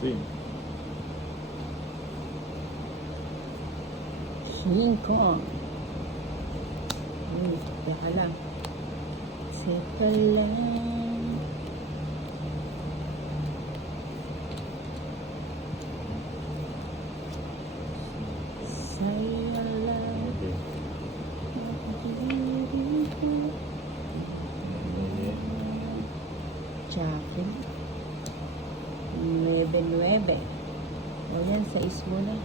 Queen. 5. Uy, teka lang. Teka lang. Saya lang. Okay. Chappy. 9. O yan, 6 muna. 8.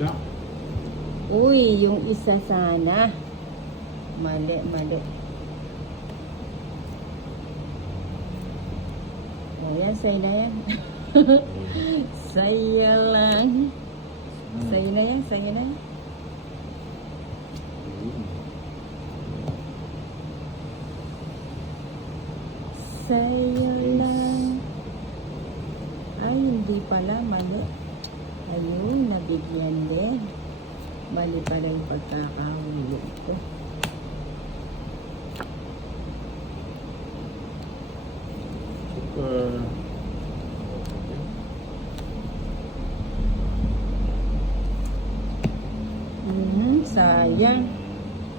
Jack. Uy, yung isa sana. Mali, mali. O yan, sa'yo na yan. Sa'yo lang. Sa'yo na yan, sa'yo na yan. Sa'yo lang. Ay, hindi pala, mali. Ayun, nabigyan din. Mali pala yung pagkakahuli ko. Super. Sayang.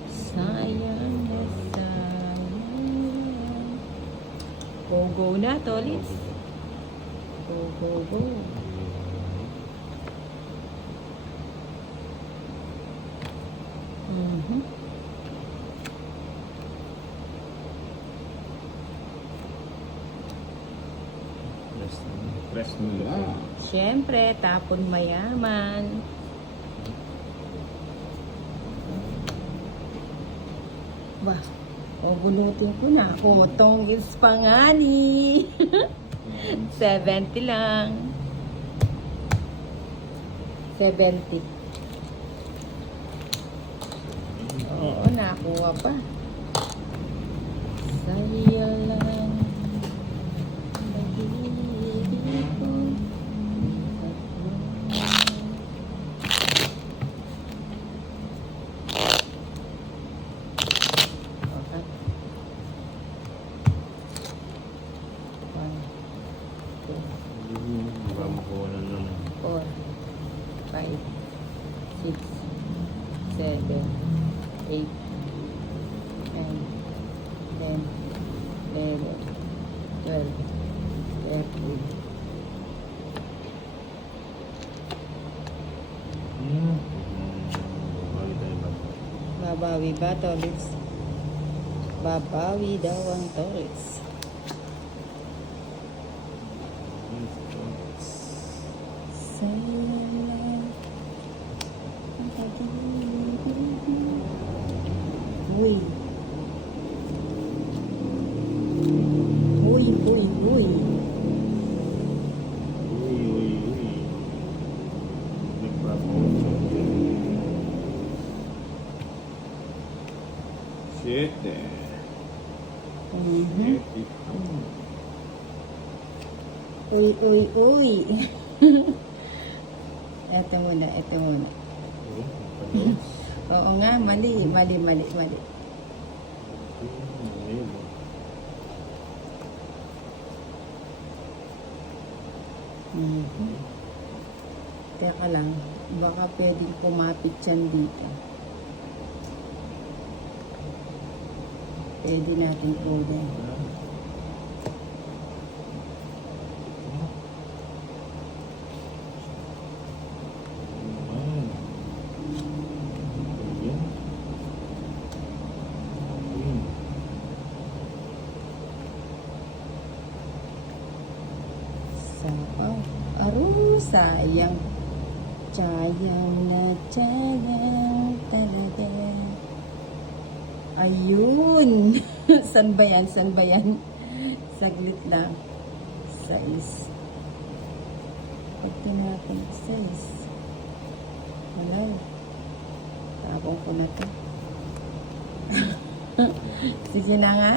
Sayang na sayang. Go na, Tolis. Go. Press nila. Siyempre, tapon mayaman. Bah, bunutin ko na. Kung itong is pangani. 70 lang. 70. Oo, nakuha pa. Sa'yo lang. Nag-ibig ko. Okay. 1, 2, Baka makuha na naman. 4, 5, 6, 7, 8, 9, 10, 11, 12, 13. Babawi ba, Tolis? Babawi daw ang Tolis. Uy. Uy. Siete. Uy. Ito muna. Oo nga, mali. Teka lang, baka pwedeng kumapit yan dito. Pwede natin kunin. Sayang. Sayang talaga. Ayun. San ba yan? Saglit lang. 6. Pagti natin 6. Wala. Tapong ko na to. Sige na nga.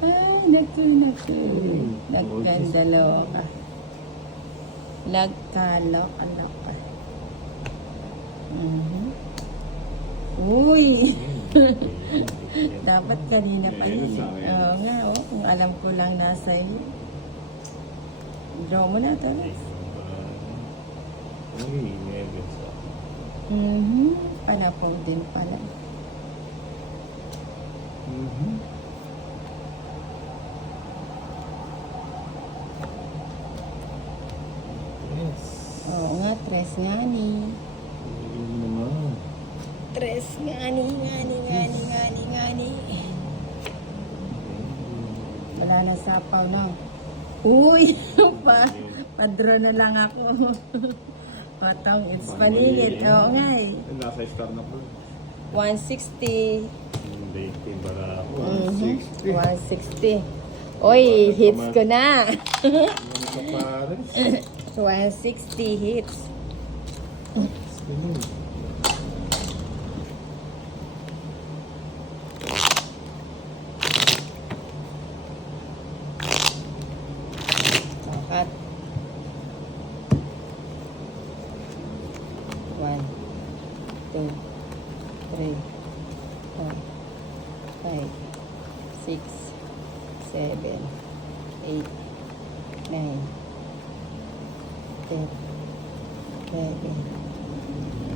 Ay, naku. Nagkandalo ka. Nagkalok ka. Uy! Dapat kanina pa Eh, yun. sa akin. Oo nga, oh. Kung alam ko lang nasa iyo. Draw mo na, Tolit. Uy, never sa. Palapaw din pala. Mhm. Yes. Oo nga, tres nga ni. Yun naman. Tres nga ni. Wala na sapaw, no? Uy! Padro na lang ako. Patong, it's paligid. Oo nga eh. Nasa star na po. 160. Hindi, bara ako. 160. Oy, hits ko na. Ano sa pares? 160 hits. Ganun. Sakat. 1, 2, 3, 4, 5, 6, 7, 8, 9, 10, 11,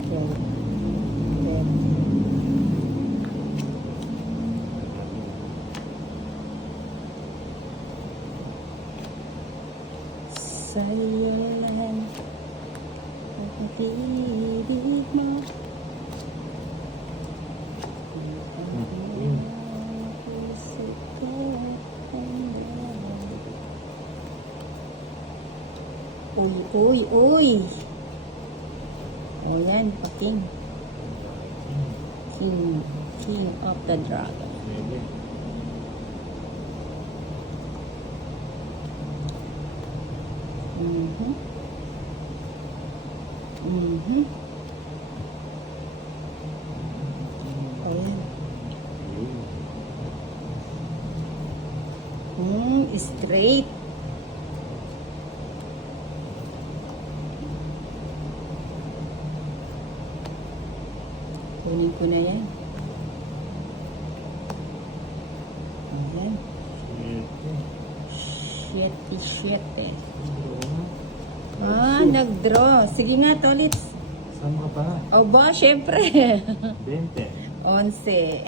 12, 13. Sa'yo lang ang pag-ibig mo. Ang puso ko ay uy! O yan, paking. King of the Dragon. Maybe. Ayan. Straight. Kunin ko na yan. Ayan. Shit. Nag-draw. Sige nga, Tolits. Saan ka pa? O ba, syempre. 20. 11.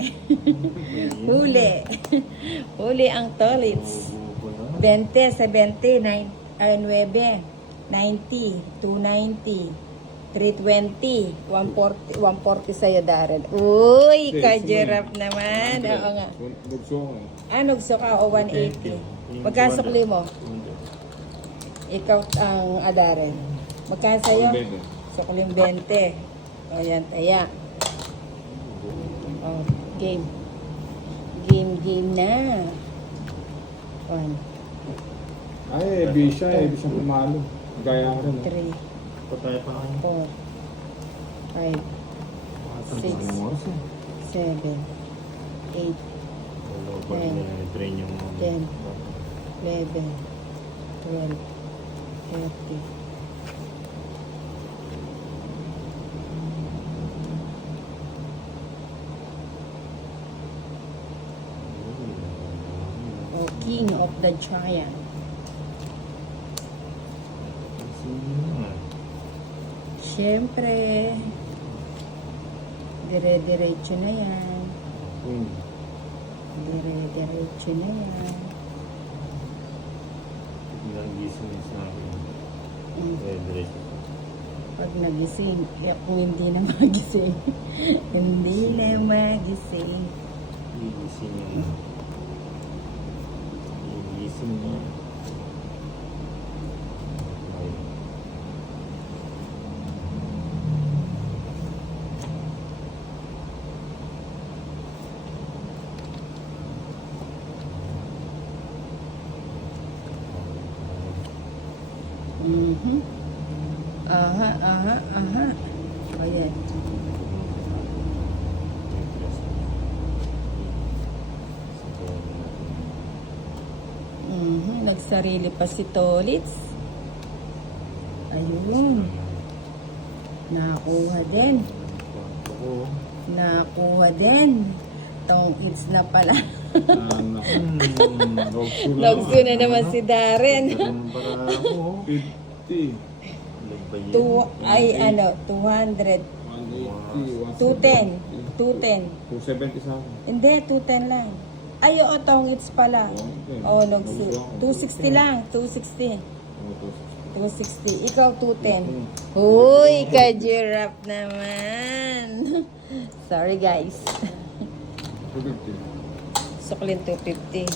Huli ang Tolits. Bubo na. 20 sa 20, 9, 90, 290, 320, 140, 140 sa'yo, Darren. Uy, Okay, kajerap naman. Oo nga. Bugso ko. Nugso ka o 180? Magkasukli mo? Ikaw ang Darren. Magkano sa'yo? 20. Sukling 20. O yan, taya. O, game. Game na. 1, Ay, Bisha pumalo. Gaya ka rin. 3, Patay pa kayo. 4, 5, 6, 7, 8, Train yung 10, 11, 12, 13. O, King of the Giant. Siyempre, dire-diretso na yan. Dire-diretso na yan. Nagising sa akin. Mm. Diretso. Pag nagising, kung hindi na magising. Hindi na magising. Gigising niya. Gigising niya. Aha. Ayan. Nagsarili pa si Tolits. Ayun. Nakuha din. Nakuha din. Tong it's na pala. Logso na naman si Darren. Para ako. 50. Ay, 200. 180. 210. 210. 270 sa akin. Hindi, 210 lang. Ay, oo, tong it's pala. Oh, logso. 260 lang. 260. 260. Ikaw, 210. Uy, ka-giraffe naman. Sorry, guys. 250. Suklin 250.